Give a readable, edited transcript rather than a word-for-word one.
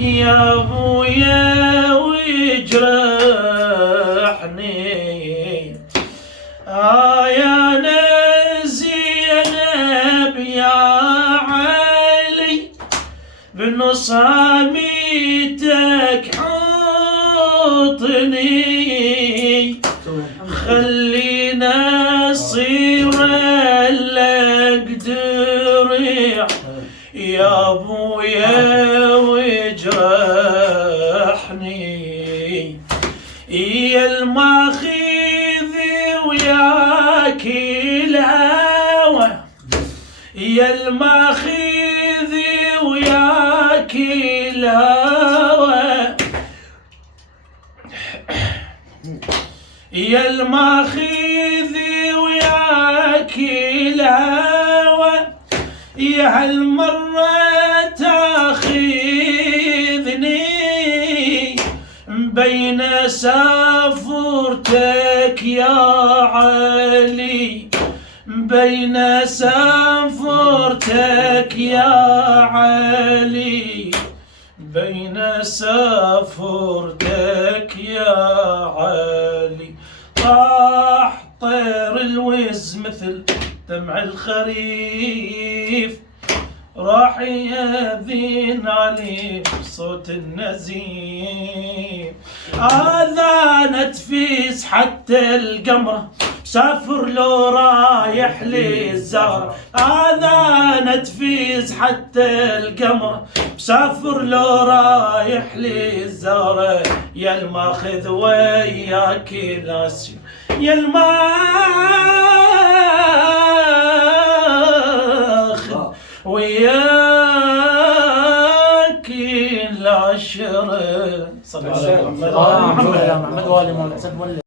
يا ابويا ويجرحني يا زينب يا علي بنصاميتك حطني خلينا اصير الاقدر يا ابويا ويجرحني يا الماخذ وياك الهوى يا الماخذ وياك الهوى يا الماخذ وياك الهوى يا هالمرة تاخذني بين سافرتك يا علي بين سافرتك يا علي بين سافرتك يا علي طاح طير الوز مثل دمع الخريف راح يأذن عليه بصوت النزيف آذانت فيس حتى القمرة سافر لو رايح للزهرة آذانت فيس حتى القمرة سافر لو رايح للزهرة يا الماخذ وياك الاسير يا الماخذ وياك العشرة صلى الله عليه وسلم.